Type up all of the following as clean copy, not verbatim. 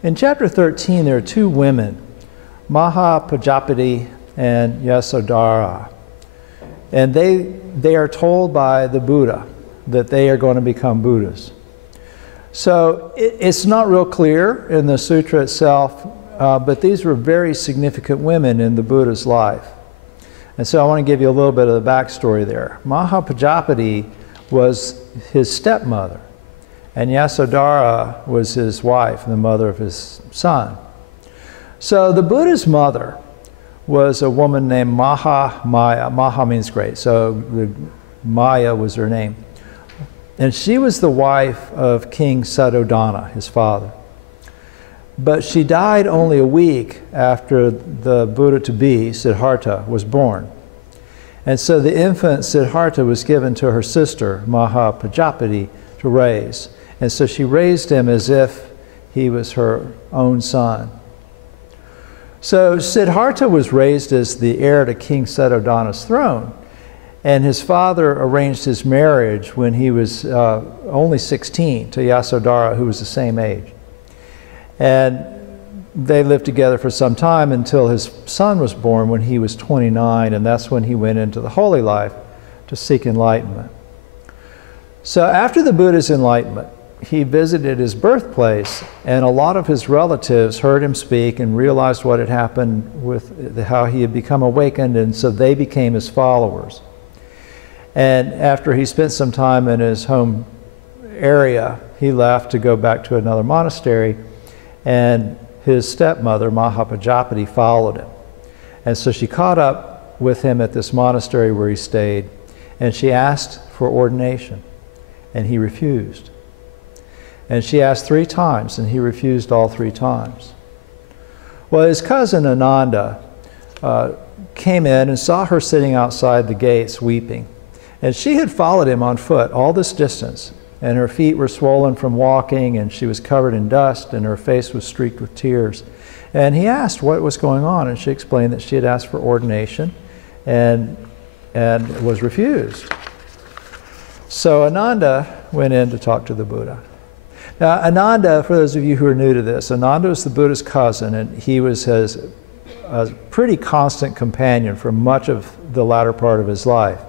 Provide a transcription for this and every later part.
In chapter 13, there are two women, Mahapajapati and Yasodhara. And they are told by the Buddha that they are going to become Buddhas. So it's not real clear in the sutra itself, but these were very significant women in the Buddha's life. And so I want to give you a little bit of the backstory there. Mahapajapati was his stepmother, and Yasodhara was his wife, the mother of his son. So the Buddha's mother was a woman named Mahamaya. Maha means great, so Maya was her name. And she was the wife of King Suddhodana, his father. But she died only a week after the Buddha-to-be, Siddhartha, was born. And so the infant Siddhartha was given to her sister, Mahapajapati, to raise. And so she raised him as if he was her own son. So Siddhartha was raised as the heir to King Suddhodana's throne. And his father arranged his marriage when he was only 16 to Yasodhara, who was the same age. And they lived together for some time until his son was born when he was 29, and that's when he went into the holy life to seek enlightenment. So after the Buddha's enlightenment, he visited his birthplace, and a lot of his relatives heard him speak and realized what had happened with how he had become awakened, and so they became his followers. And after he spent some time in his home area, he left to go back to another monastery, and his stepmother, Mahapajapati, followed him. And so she caught up with him at this monastery where he stayed, and she asked for ordination, and he refused. And she asked 3 times, and he refused all 3 times. Well, his cousin Ananda came in and saw her sitting outside the gates weeping. And she had followed him on foot all this distance, and her feet were swollen from walking, and she was covered in dust, and her face was streaked with tears. And he asked what was going on, and she explained that she had asked for ordination and was refused. So Ananda went in to talk to the Buddha. Now, Ananda, for those of you who are new to this, Ananda was the Buddha's cousin, and he was a pretty constant companion for much of the latter part of his life.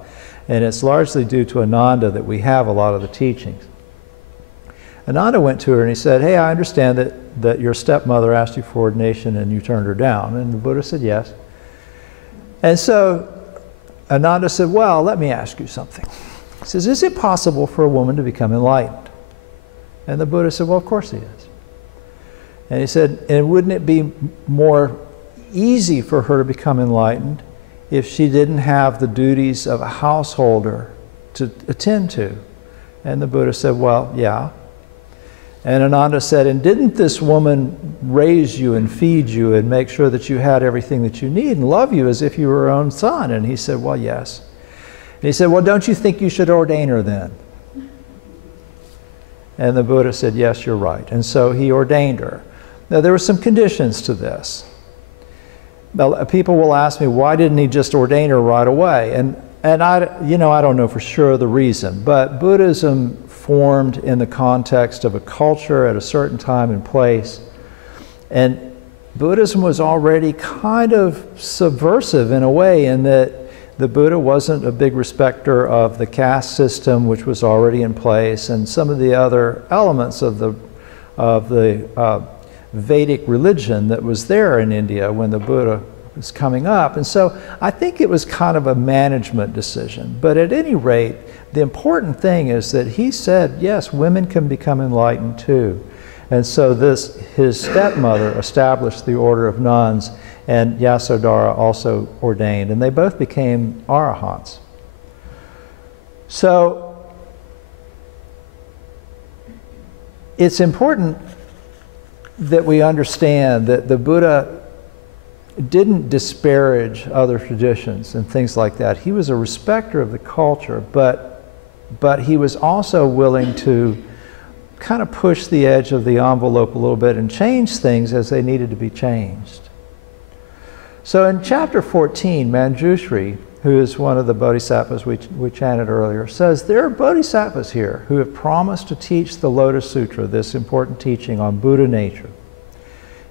And it's largely due to Ananda that we have a lot of the teachings. Ananda went to her and he said, "Hey, I understand that your stepmother asked you for ordination and you turned her down." And the Buddha said yes. And so Ananda said, "Well, let me ask you something." He says, "Is it possible for a woman to become enlightened?" And the Buddha said, "Well, of course it is." And he said, "And wouldn't it be more easy for her to become enlightened if she didn't have the duties of a householder to attend to?" And the Buddha said, "Well, yeah." And Ananda said, "And didn't this woman raise you and feed you and make sure that you had everything that you need and love you as if you were her own son?" And he said, "Well, yes." And he said, "Well, don't you think you should ordain her then?" And the Buddha said, "Yes, you're right." And so he ordained her. Now, there were some conditions to this. Now, people will ask me, why didn't he just ordain her right away? And I don't know for sure the reason, but Buddhism formed in the context of a culture at a certain time and place. And Buddhism was already kind of subversive in a way, in that the Buddha wasn't a big respecter of the caste system, which was already in place, and some of the other elements of the Vedic religion that was there in India when the Buddha was coming up. And so I think it was kind of a management decision. But at any rate, the important thing is that he said, yes, women can become enlightened too. And so his stepmother established the order of nuns, and Yasodhara also ordained, and they both became arahants. So it's important that we understand that the Buddha didn't disparage other traditions and things like that. He was a respecter of the culture, but he was also willing to kind of push the edge of the envelope a little bit and change things as they needed to be changed. So in chapter 14, Manjushri, who is one of the bodhisattvas we chanted earlier, says there are bodhisattvas here who have promised to teach the Lotus Sutra, this important teaching on Buddha nature.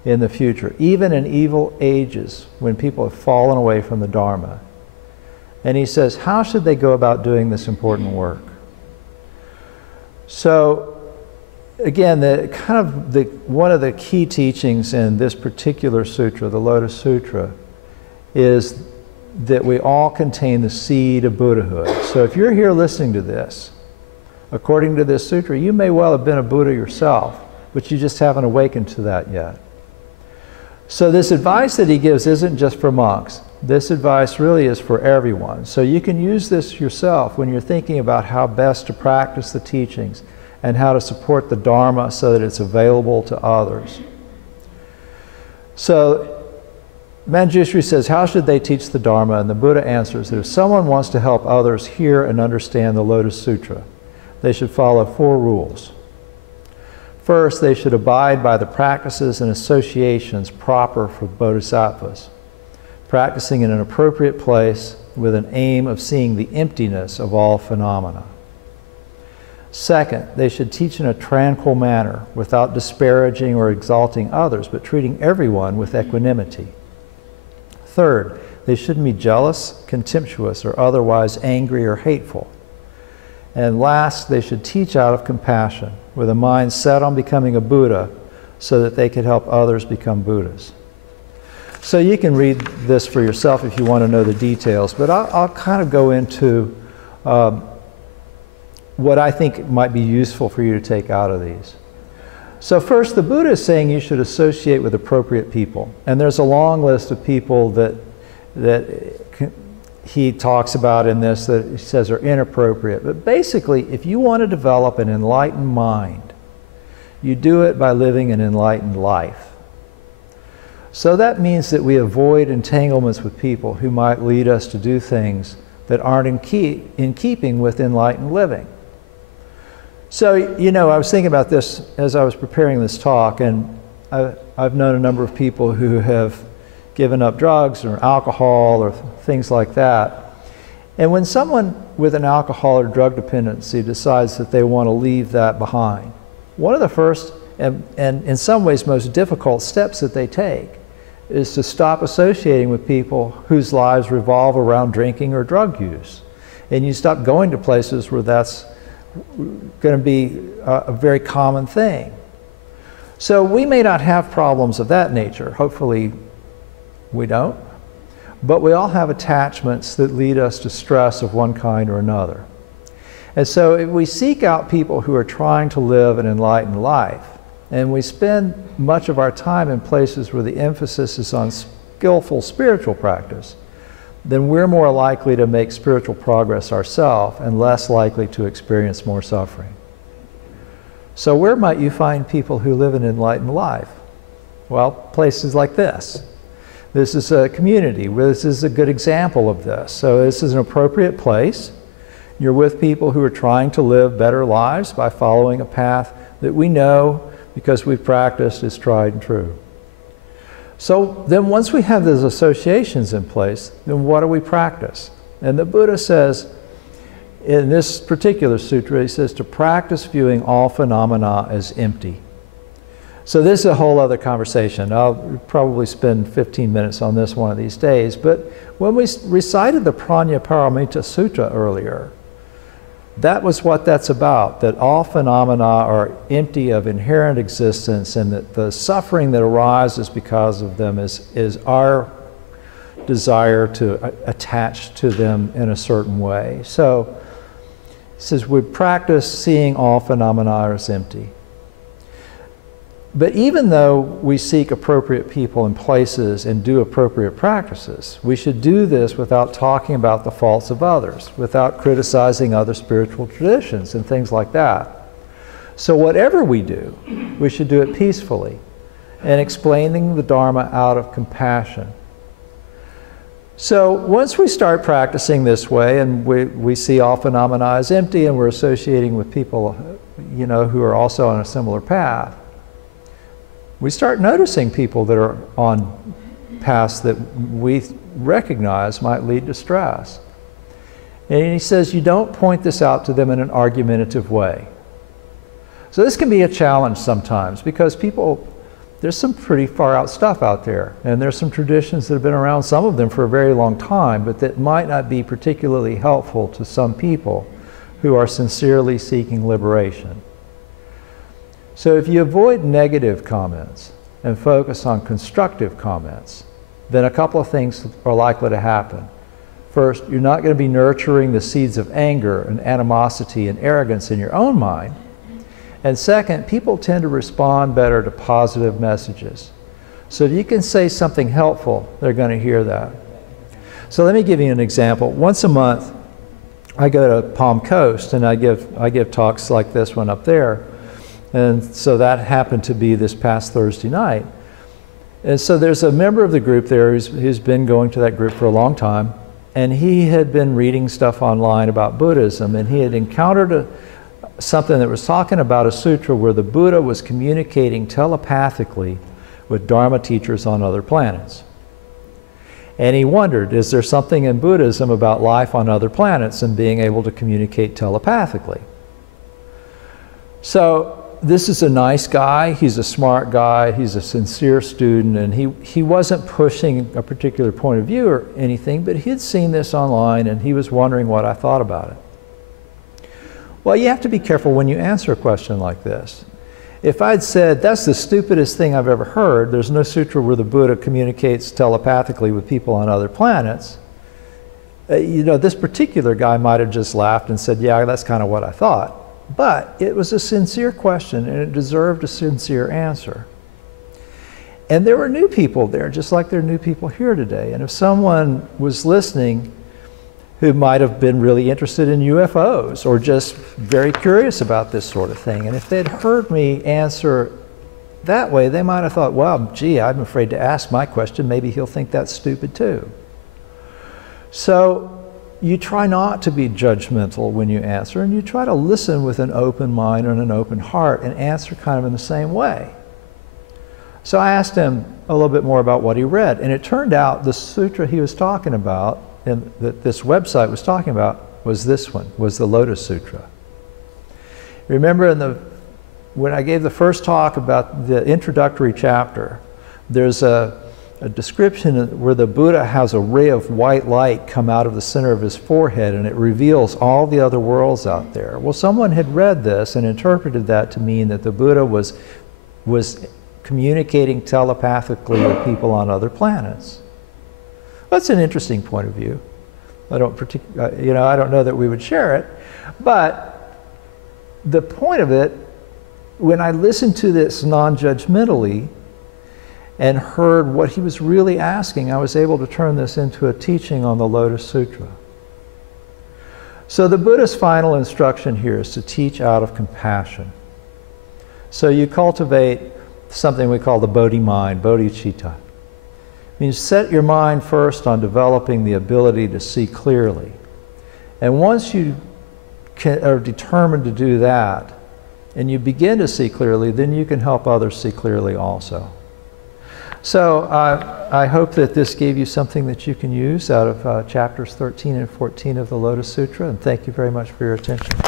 in the future, even in evil ages when people have fallen away from the Dharma. And he says, how should they go about doing this important work? So, again, one of the key teachings in this particular sutra, the Lotus Sutra, is that we all contain the seed of Buddhahood. So if you're here listening to this, according to this sutra, you may well have been a Buddha yourself, but you just haven't awakened to that yet. So this advice that he gives isn't just for monks. This advice really is for everyone. So you can use this yourself when you're thinking about how best to practice the teachings and how to support the Dharma so that it's available to others. So Manjushri says, how should they teach the Dharma? And the Buddha answers that if someone wants to help others hear and understand the Lotus Sutra, they should follow 4 rules. First, they should abide by the practices and associations proper for bodhisattvas, practicing in an appropriate place with an aim of seeing the emptiness of all phenomena. Second, they should teach in a tranquil manner, without disparaging or exalting others, but treating everyone with equanimity. Third, they shouldn't be jealous, contemptuous, or otherwise angry or hateful. And last, they should teach out of compassion, with a mind set on becoming a Buddha, so that they could help others become Buddhas. So you can read this for yourself if you want to know the details, but I'll kind of go into what I think might be useful for you to take out of these. So first, the Buddha is saying you should associate with appropriate people. And there's a long list of people that he talks about in this that he says are inappropriate. But basically, if you want to develop an enlightened mind, you do it by living an enlightened life. So that means that we avoid entanglements with people who might lead us to do things that aren't in keeping with enlightened living. So, you know, I was thinking about this as I was preparing this talk, and I've known a number of people who have given up drugs or alcohol or things like that. And when someone with an alcohol or drug dependency decides that they want to leave that behind, one of the first and in some ways most difficult steps that they take is to stop associating with people whose lives revolve around drinking or drug use. And you stop going to places where that's going to be a very common thing. So we may not have problems of that nature. Hopefully we don't. But we all have attachments that lead us to stress of one kind or another. And so if we seek out people who are trying to live an enlightened life, and we spend much of our time in places where the emphasis is on skillful spiritual practice, then we're more likely to make spiritual progress ourselves and less likely to experience more suffering. So where might you find people who live an enlightened life? Well, places like this. This is a community. This is a good example of this. So this is an appropriate place. You're with people who are trying to live better lives by following a path that we know, because we've practiced, is tried and true. So then once we have those associations in place, then what do we practice? And the Buddha says, in this particular sutra, he says to practice viewing all phenomena as empty. So this is a whole other conversation. I'll probably spend 15 minutes on this one of these days. But when we recited the Prajnaparamita Sutta earlier, that was what that's about, that all phenomena are empty of inherent existence, and that the suffering that arises because of them is our desire to attach to them in a certain way. So he says we practice seeing all phenomena as empty. But even though we seek appropriate people and places and do appropriate practices, we should do this without talking about the faults of others, without criticizing other spiritual traditions and things like that. So whatever we do, we should do it peacefully and explaining the Dharma out of compassion. So once we start practicing this way and we see all phenomena as empty and we're associating with people, you know, who are also on a similar path, we start noticing people that are on paths that we recognize might lead to stress. And he says you don't point this out to them in an argumentative way. So this can be a challenge sometimes, because people there's some pretty far out stuff out there. And there's some traditions that have been around, some of them for a very long time, but that might not be particularly helpful to some people who are sincerely seeking liberation. So if you avoid negative comments and focus on constructive comments, then a couple of things are likely to happen. First, you're not going to be nurturing the seeds of anger and animosity and arrogance in your own mind. And second, people tend to respond better to positive messages. So if you can say something helpful, they're going to hear that. So let me give you an example. Once a month, I go to Palm Coast and I give talks like this one up there. And so that happened to be this past Thursday night. And so there's a member of the group there who's been going to that group for a long time. And he had been reading stuff online about Buddhism, and he had encountered something that was talking about a sutra where the Buddha was communicating telepathically with Dharma teachers on other planets. And he wondered, is there something in Buddhism about life on other planets and being able to communicate telepathically? So this is a nice guy, he's a smart guy, he's a sincere student, and he wasn't pushing a particular point of view or anything, but he'd seen this online and he was wondering what I thought about it. Well, you have to be careful when you answer a question like this. If I'd said, that's the stupidest thing I've ever heard, there's no sutra where the Buddha communicates telepathically with people on other planets, you know, this particular guy might have just laughed and said, yeah, that's kind of what I thought. But it was a sincere question and it deserved a sincere answer. And there were new people there, just like there are new people here today. And if someone was listening who might have been really interested in UFOs or just very curious about this sort of thing, and if they'd heard me answer that way, they might have thought, well, gee, I'm afraid to ask my question. Maybe he'll think that's stupid too. So you try not to be judgmental when you answer, and you try to listen with an open mind and an open heart and answer kind of in the same way. So I asked him a little bit more about what he read, and it turned out the sutra he was talking about and that this website was talking about was this one, was the Lotus Sutra. Remember when I gave the first talk about the introductory chapter, there's a description where the Buddha has a ray of white light come out of the center of his forehead and it reveals all the other worlds out there. Well, someone had read this and interpreted that to mean that the Buddha was communicating telepathically with people on other planets. That's an interesting point of view. I don't know that we would share it, but the point of it, when I listened to this non-judgmentally and heard what he was really asking, I was able to turn this into a teaching on the Lotus Sutra. So the Buddha's final instruction here is to teach out of compassion. So you cultivate something we call the Bodhi mind, bodhicitta. It means set your mind first on developing the ability to see clearly. And once you are determined to do that, and you begin to see clearly, then you can help others see clearly also. So I hope that this gave you something that you can use out of chapters 13 and 14 of the Lotus Sutra, and thank you very much for your attention.